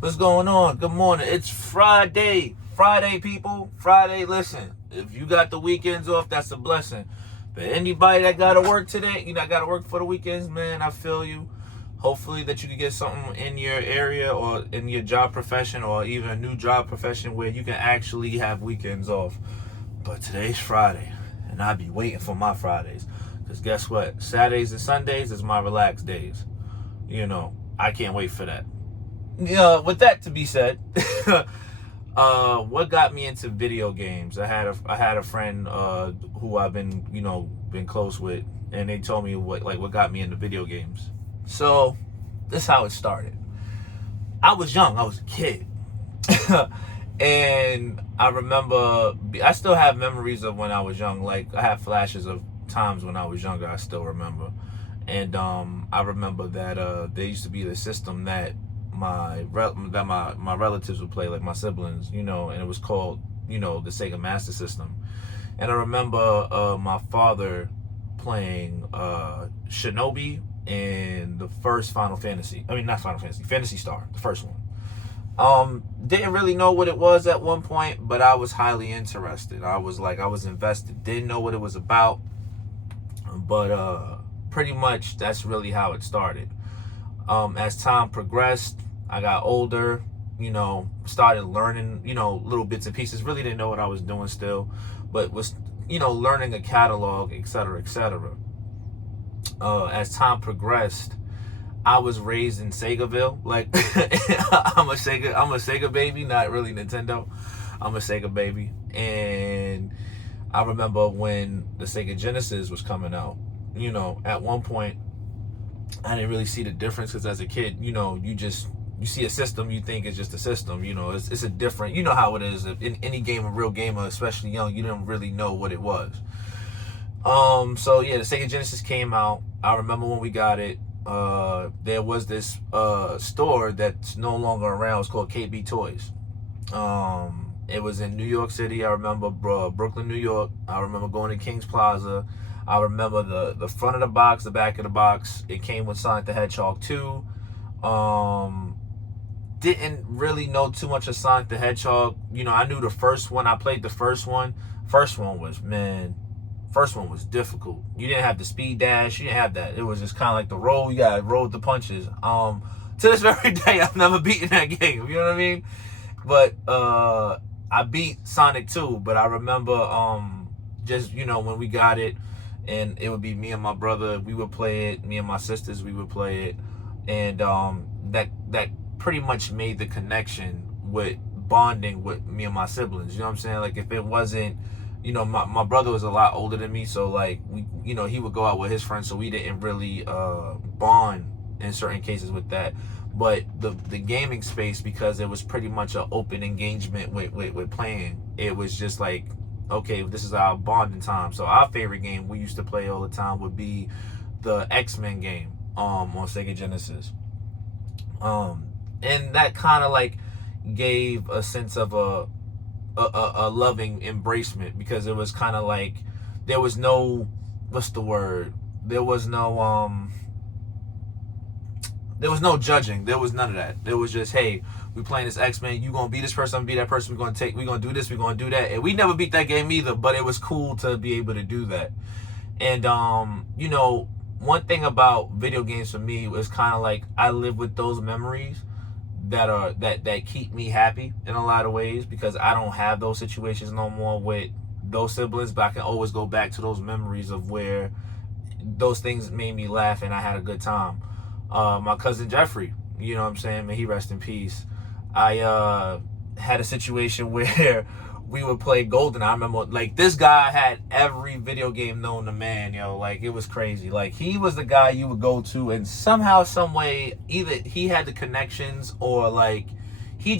What's going on? Good morning. It's Friday. Friday, people. Friday, listen. If you got the weekends off, that's a blessing. But anybody that got to work today, got to work for the weekends, man, I feel you. Hopefully that you can get something in your area or in your job profession or even a new job profession where you can actually have weekends off. But today's Friday, and I be waiting for my Fridays. Because guess what? Saturdays and Sundays is my relaxed days. I can't wait for that. With that to be said, what got me into video games? I had a friend who I've been close with, and they told me what got me into video games. So this is how it started. I was young. I was a kid. And I remember, I still have memories of when I was young. Like, I have flashes of times when I was younger, I still remember. And I remember that there used to be the system that my relatives would play, like my siblings, and it was called, the Sega Master System. And I remember my father playing Shinobi and the first Final Fantasy. I mean, not Final Fantasy, Phantasy Star, the first one. Didn't really know what it was at one point, but I was highly interested. I was invested. Didn't know what it was about, but pretty much that's really how it started. As time progressed, I got older, started learning, little bits and pieces. Really didn't know what I was doing still, but was, learning a catalog, etc., etc. As time progressed, I was raised in Segaville. Like, I'm a Sega baby, not really Nintendo. I'm a Sega baby. And I remember when the Sega Genesis was coming out, at one point, I didn't really see the difference because as a kid, you see a system, you think it's just a system. It's a different, how it is. In any game, a real gamer, especially young, you didn't really know what it was. So yeah, the Sega Genesis came out. I remember when we got it. There was this store that's no longer around. It's called KB Toys. It was in New York City. I remember Brooklyn, New York. I remember going to King's Plaza. I remember the front of the box, the back of the box. It came with Sonic the Hedgehog 2. Didn't really know too much of Sonic the Hedgehog. I knew the first one. I played the first one. First one was difficult. You didn't have the speed dash. You didn't have that. It was just kind of like the roll. You got to roll the punches. To this very day, I've never beaten that game. You know what I mean? But I beat Sonic 2. But I remember just, when we got it, and it would be me and my brother. We would play it. Me and my sisters, we would play it. And that pretty much made the connection with bonding with me and my siblings. You know what I'm saying? Like, if it wasn't, my brother was a lot older than me, so like we, he would go out with his friends, so we didn't really bond in certain cases with that. But the gaming space, because it was pretty much an open engagement with playing, it was just like, okay, this is our bonding time. So our favorite game we used to play all the time would be the X-Men game on Sega Genesis. And that kind of like gave a sense of a loving embracement, because it was kind of like there was no, what's the word? There was no judging. There was none of that. It was just, hey, we playing this X-Men. You gonna be this person, I'm gonna be that person. We're gonna do this. We're gonna do that. And we never beat that game either, but it was cool to be able to do that. And one thing about video games for me was kind of like I live with those memories that keep me happy in a lot of ways, because I don't have those situations no more with those siblings, but I can always go back to those memories of where those things made me laugh and I had a good time. My cousin Jeffrey, you know what I'm saying? May he rest in peace. I had a situation where we would play GoldenEye. I remember, like, this guy had every video game known to man, like, it was crazy. Like, he was the guy you would go to, and somehow, some way, either he had the connections or, like, he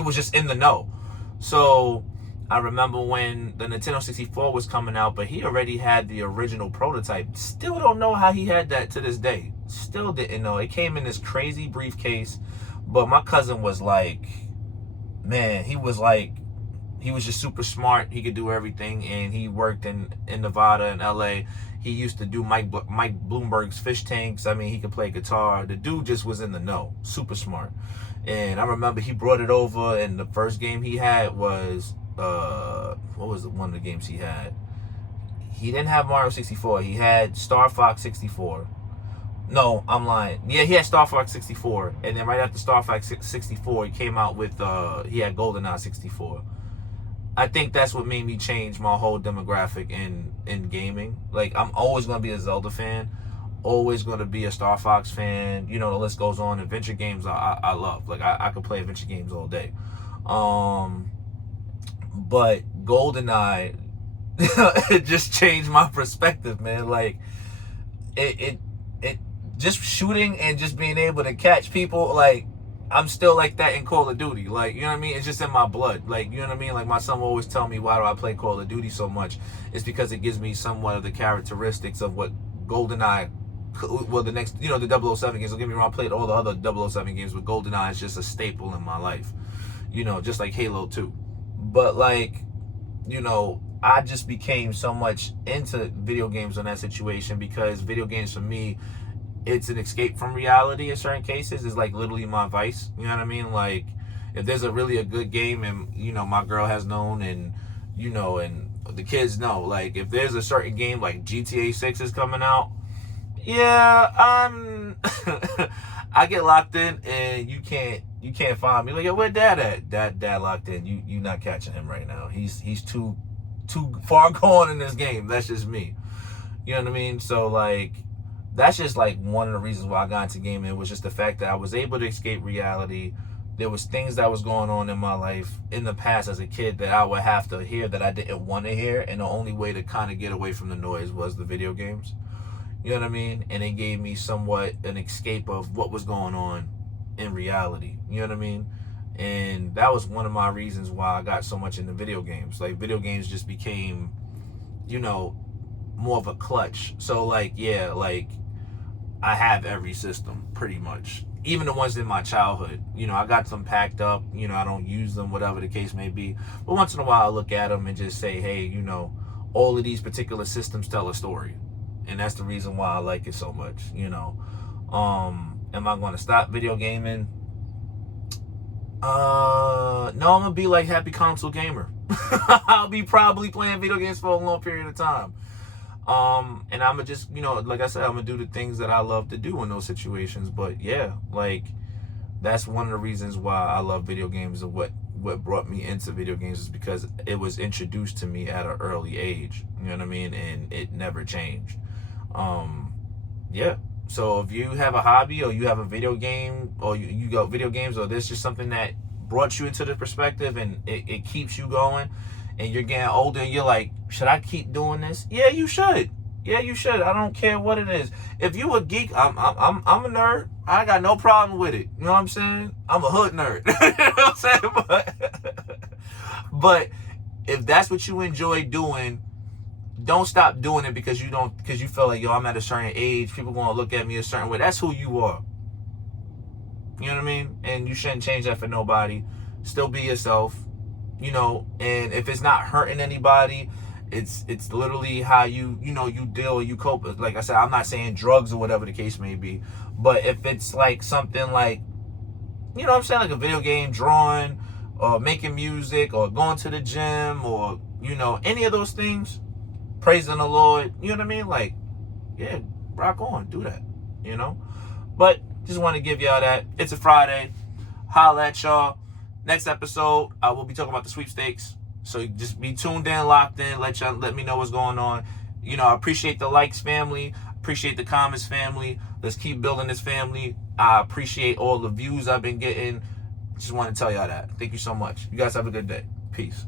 was just in the know. So I remember when the Nintendo 64 was coming out, but he already had the original prototype. Still don't know how he had that to this day. Still didn't know. It came in this crazy briefcase, but my cousin was like, man, he was like, he was just super smart. He could do everything, and he worked in Nevada and LA. He used to do Mike Bloomberg's fish tanks. I mean, he could play guitar. The dude just was in the know, super smart. And I remember he brought it over, and the first game he had was, what was one of the games he had? He didn't have Mario 64. He had Star Fox 64. No, I'm lying. Yeah, he had Star Fox 64. And then right after Star Fox 64, he came out with, he had GoldenEye 64. I think that's what made me change my whole demographic in gaming. Like, I'm always going to be a Zelda fan. Always going to be a Star Fox fan. You know, the list goes on. Adventure games I love. Like, I could play adventure games all day. But GoldenEye, it just changed my perspective, man. Like, it just shooting and just being able to catch people, like, I'm still like that in Call of Duty. Like, you know what I mean? It's just in my blood. Like, you know what I mean? Like, my son will always tell me, why do I play Call of Duty so much? It's because it gives me somewhat of the characteristics of what GoldenEye, well, the next, you know, the 007 games. Don't get me wrong, I played all the other 007 games, but GoldenEye is just a staple in my life. You know, just like Halo 2. But, like, you know, I just became so much into video games in that situation, because video games for me, it's an escape from reality in certain cases. It's like literally my vice. You know what I mean? Like, if there's a good game, and, you know, my girl has known, and, you know, and the kids know, like, if there's a certain game like GTA 6 is coming out, yeah, I get locked in, and you can't find me. Like, yo, where dad at? Dad locked in. You not catching him right now. He's too far gone in this game. That's just me. You know what I mean? So, like, that's just like one of the reasons why I got into gaming. It was just the fact that I was able to escape reality. There was things that was going on in my life in the past as a kid that I would have to hear that I didn't want to hear, and the only way to kind of get away from the noise was the video games. You know what I mean? And it gave me somewhat an escape of what was going on in reality. You know what I mean? And that was one of my reasons why I got so much into video games. Like, video games just became, you know, more of a clutch. So, like, yeah, like, I have every system pretty much, even the ones in my childhood. You know, I got them packed up. You know, I don't use them, whatever the case may be. But once in a while, I look at them and just say, hey, you know, all of these particular systems tell a story, and that's the reason why I like it so much. You know, am I going to stop video gaming? No, I'm gonna be like Happy Console Gamer. I'll be probably playing video games for a long period of time. And I'm gonna just, you know, like I said, I'm gonna do the things that I love to do in those situations. But yeah, like, that's one of the reasons why I love video games, and what brought me into video games is because it was introduced to me at an early age. You know what I mean? And it never changed. Yeah. So if you have a hobby, or you have a video game, or you got video games, or there's just something that brought you into the perspective, and it keeps you going, and you're getting older, and you're like, should I keep doing this? Yeah, you should. Yeah, you should. I don't care what it is. If you a geek, I'm a nerd. I got no problem with it. You know what I'm saying? I'm a hood nerd. You know what I'm saying? But if that's what you enjoy doing, don't stop doing it because you feel like, yo, I'm at a certain age, people gonna look at me a certain way. That's who you are. You know what I mean? And you shouldn't change that for nobody. Still be yourself. You know, and if it's not hurting anybody, it's literally how you deal, you cope. Like I said, I'm not saying drugs or whatever the case may be, but if it's like something like, you know what I'm saying, like a video game, drawing, or making music, or going to the gym, or, you know, any of those things, praising the Lord, you know what I mean? Like, yeah, rock on, do that, you know? But just want to give y'all that. It's a Friday. Holla at y'all. Next episode, I will be talking about the sweepstakes. So just be tuned in, locked in. Let me know what's going on. You know, I appreciate the likes, family. Appreciate the comments, family. Let's keep building this family. I appreciate all the views I've been getting. Just want to tell y'all that. Thank you so much. You guys have a good day. Peace.